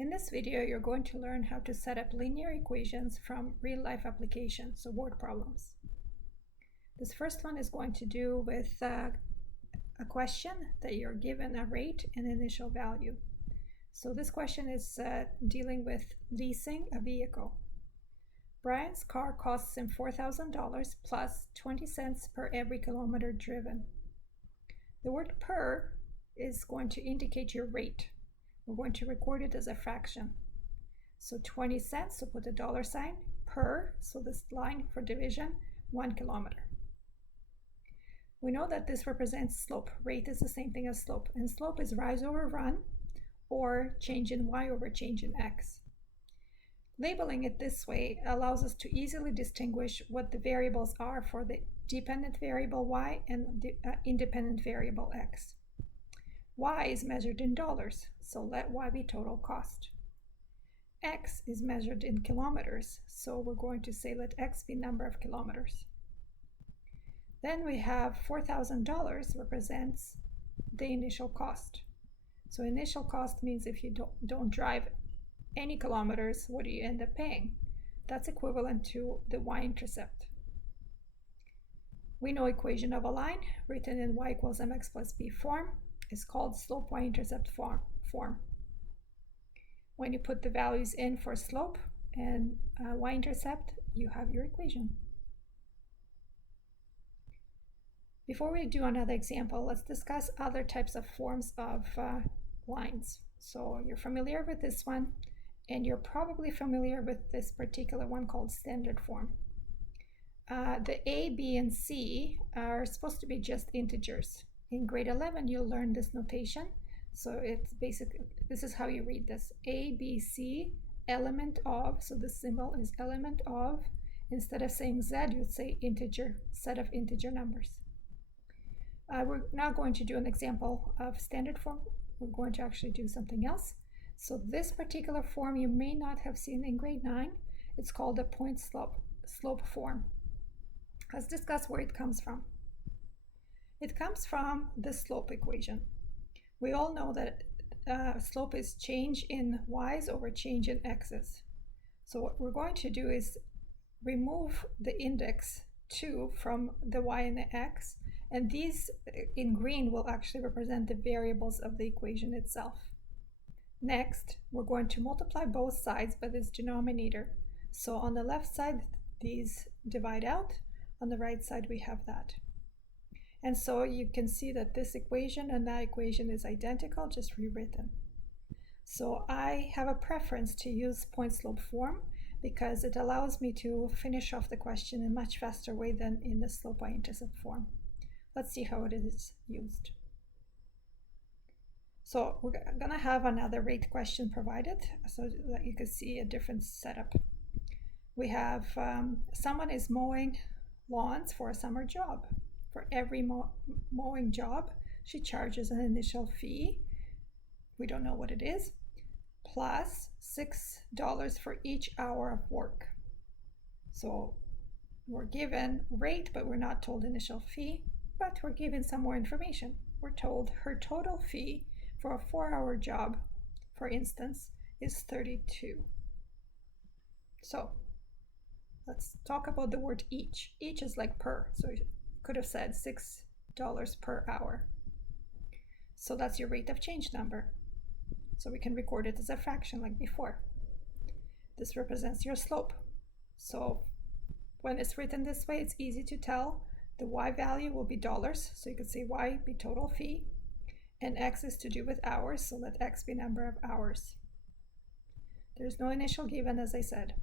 In this video, you're going to learn how to set up linear equations from real-life applications, so word problems. This first one is going to do with a question that you're given a rate and initial value. So this question is dealing with leasing a vehicle. Brian's car costs him $4,000 plus 20 cents per every kilometer driven. The word per is going to indicate your rate. We're going to record it as a fraction. So 20 cents, so put a dollar sign, per, so this line for division, 1 kilometer. We know that this represents slope. Rate is the same thing as slope, and slope is rise over run, or change in y over change in x. Labeling it this way allows us to easily distinguish what the variables are for the dependent variable y and the independent variable x. Y is measured in dollars, so let y be total cost. X is measured in kilometers, so we're going to say let x be number of kilometers. Then we have $4,000 represents the initial cost. So initial cost means if you don't drive any kilometers, what do you end up paying? That's equivalent to the y-intercept. We know equation of a line written in y equals mx plus b form is called slope y-intercept form. When you put the values in for slope and y-intercept, you have your equation. Before we do another example, let's discuss other types of forms of lines. So you're familiar with this one, and you're probably familiar with this particular one called standard form. The A, B, and C are supposed to be just integers. In grade 11, you'll learn this notation. So it's basically, this is how you read this. A, B, C, element of, so the symbol is element of. Instead of saying Z, you'd say integer, set of integer numbers. We're now going to do an example of standard form. We're going to actually do something else. So this particular form you may not have seen in grade 9. It's called a point slope form. Let's discuss where it comes from. It comes from the slope equation. We all know that slope is change in y's over change in x's. So what we're going to do is remove the index 2 from the y and the x, and these in green will actually represent the variables of the equation itself. Next, we're going to multiply both sides by this denominator. So on the left side, these divide out. On the right side, we have that. And so you can see that this equation and that equation is identical, just rewritten. So I have a preference to use point slope form because it allows me to finish off the question in a much faster way than in the slope y-intercept form. Let's see how it is used. So we're going to have another rate question provided so that you can see a different setup. We have someone is mowing lawns for a summer job. For every mowing job, she charges an initial fee, we don't know what it is, plus $6 for each hour of work. So we're given rate, but we're not told initial fee, but we're given some more information. We're told her total fee for a 4-hour job, for instance, is $32. So let's talk about the word each. Each is like per, so you could have said $6 per hour. So that's your rate of change number. So we can record it as a fraction like before. This represents your slope. So when it's written this way, it's easy to tell. The y value will be dollars, so you could say y be total fee, and x is to do with hours, so let x be number of hours. There's no initial given, as I said.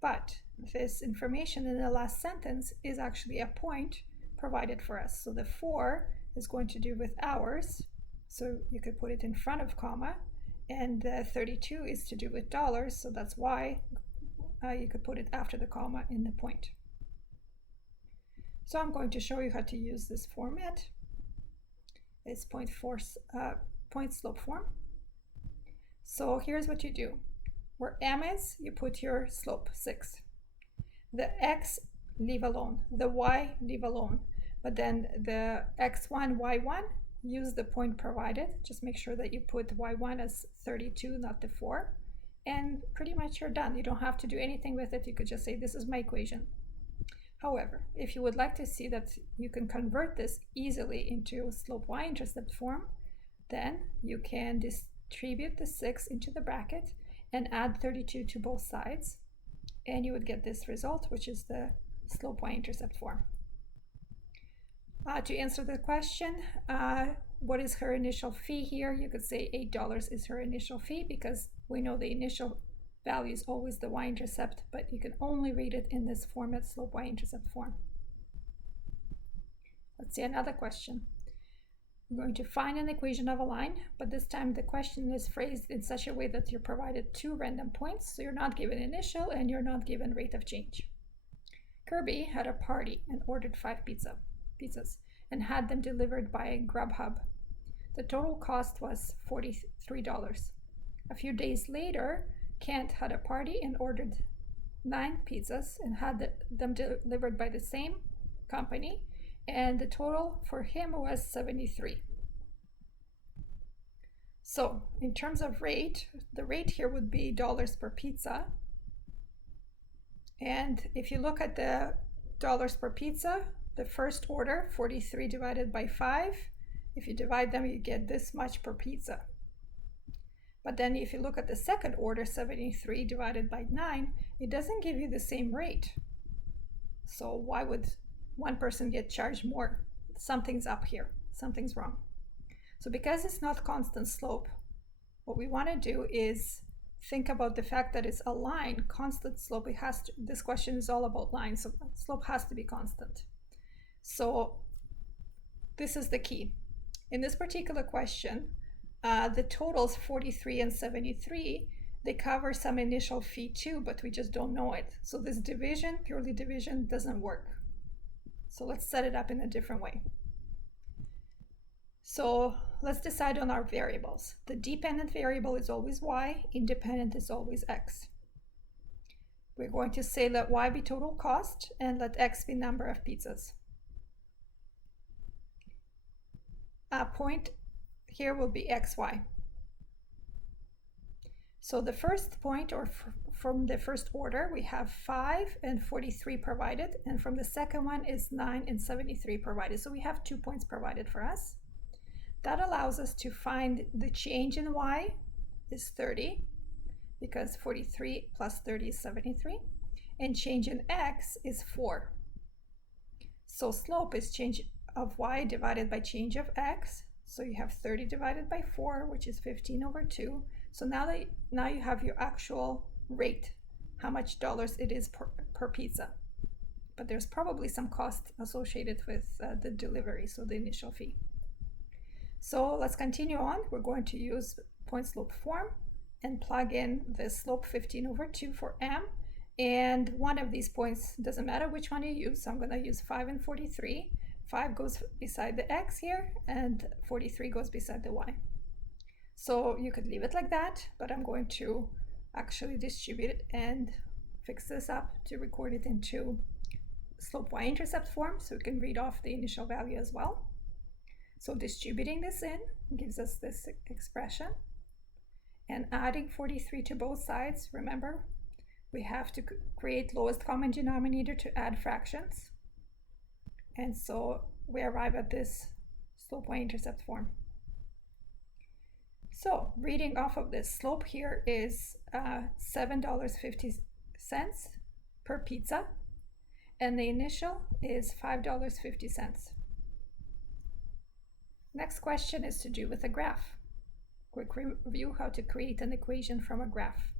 But this information in the last sentence is actually a point provided for us. So the 4 is going to do with hours, so you could put it in front of comma, and the 32 is to do with dollars, so that's why you could put it after the comma in the point. So I'm going to show you how to use this format. It's point slope form. So here's what you do. Where m is, you put your slope, 6. The x, leave alone. The y, leave alone. But then the x1, y1, use the point provided. Just make sure that you put y1 as 32, not the 4. And pretty much you're done. You don't have to do anything with it. You could just say, this is my equation. However, if you would like to see that you can convert this easily into slope y-intercept form, then you can distribute the 6 into the bracket and add 32 to both sides. And you would get this result, which is the slope y-intercept form. To answer the question, what is her initial fee here? You could say $8 is her initial fee because we know the initial value is always the y-intercept, but you can only read it in this format, slope y-intercept form. Let's see another question. We're going to find an equation of a line, but this time the question is phrased in such a way that you're provided 2 random points, so you're not given initial and you're not given rate of change. Kirby had a party and ordered 5 pizzas and had them delivered by Grubhub. The total cost was $43. A few days later, Kent had a party and ordered 9 pizzas and had them delivered by the same company, and the total for him was $73. So in terms of rate, the rate here would be dollars per pizza. And if you look at the dollars per pizza, the first order, 43 divided by 5, if you divide them, you get this much per pizza. But then if you look at the second order, 73 divided by 9, it doesn't give you the same rate. So why would one person get charged more? Something's up here, something's wrong. So because it's not constant slope, what we want to do is think about the fact that it's a line, constant slope. This question is all about lines, so slope has to be constant. So this is the key. In this particular question, the totals 43 and 73, they cover some initial fee too, but we just don't know it. So this division, purely division, doesn't work. So let's set it up in a different way. So let's decide on our variables. The dependent variable is always y, independent is always x. We're going to say let y be total cost and let x be number of pizzas. A point here will be xy. So the first point, or from the first order, we have 5 and 43 provided, and from the second one is 9 and 73 provided. So we have 2 points provided for us. That allows us to find the change in y is 30, because 43 plus 30 is 73, and change in x is 4. So slope is change of y divided by change of x. So you have 30 divided by 4, which is 15 over 2. So now you have your actual rate, how much dollars it is per pizza. But there's probably some cost associated with the delivery, so the initial fee. So let's continue on. We're going to use point slope form and plug in the slope 15 over 2 for m. And one of these points, doesn't matter which one you use, so I'm going to use 5 and 43. 5 goes beside the x here, and 43 goes beside the y. So you could leave it like that, but I'm going to actually distribute it and fix this up to record it into slope y-intercept form, so we can read off the initial value as well. So distributing this in gives us this expression, and adding 43 to both sides. Remember, we have to create lowest common denominator to add fractions. And so we arrive at this slope y-intercept form. So reading off of this, slope here is $7.50 per pizza, and the initial is $5.50. Next question is to do with a graph. Quick review how to create an equation from a graph.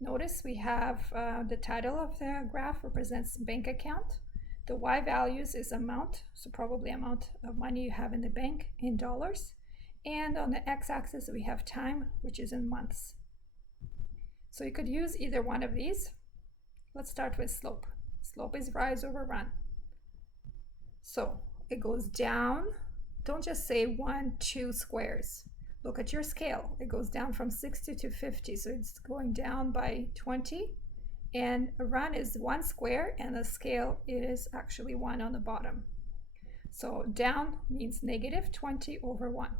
Notice we have the title of the graph represents bank account. The y values is amount, so probably amount of money you have in the bank in dollars. And on the x-axis we have time, which is in months. So you could use either one of these. Let's start with slope. Slope is rise over run. So it goes down. Don't just say 1, 2 squares. Look at your scale. It goes down from 60 to 50, so it's going down by 20. And a run is 1 square, and the scale is actually 1 on the bottom. So down means negative 20 over 1.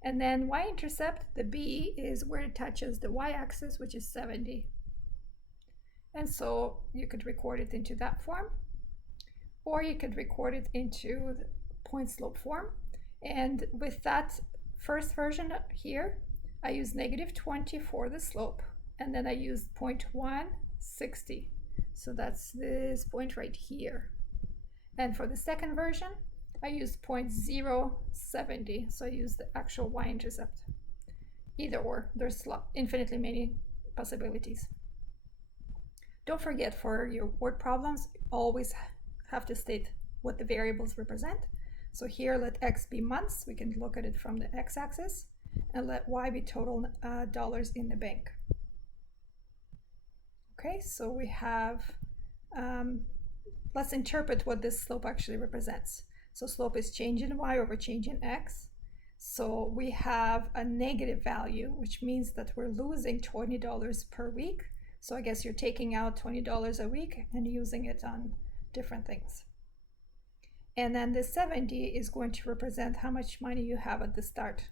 And then y-intercept, the b, is where it touches the y-axis, which is 70. And so you could record it into that form, or you could record it into the point slope form. And with that first version here, I use negative 20 for the slope, and then I use 0.160. So that's this point right here. And for the second version, I used 0.070, so I used the actual y-intercept. Either or, there's infinitely many possibilities. Don't forget, for your word problems, always have to state what the variables represent. So here, let x be months. We can look at it from the x-axis, and let y be total dollars in the bank. Okay, so we have, let's interpret what this slope actually represents. So slope is change in y over change in x. So we have a negative value, which means that we're losing $20 per week. So I guess you're taking out $20 a week and using it on different things. And then the 70 is going to represent how much money you have at the start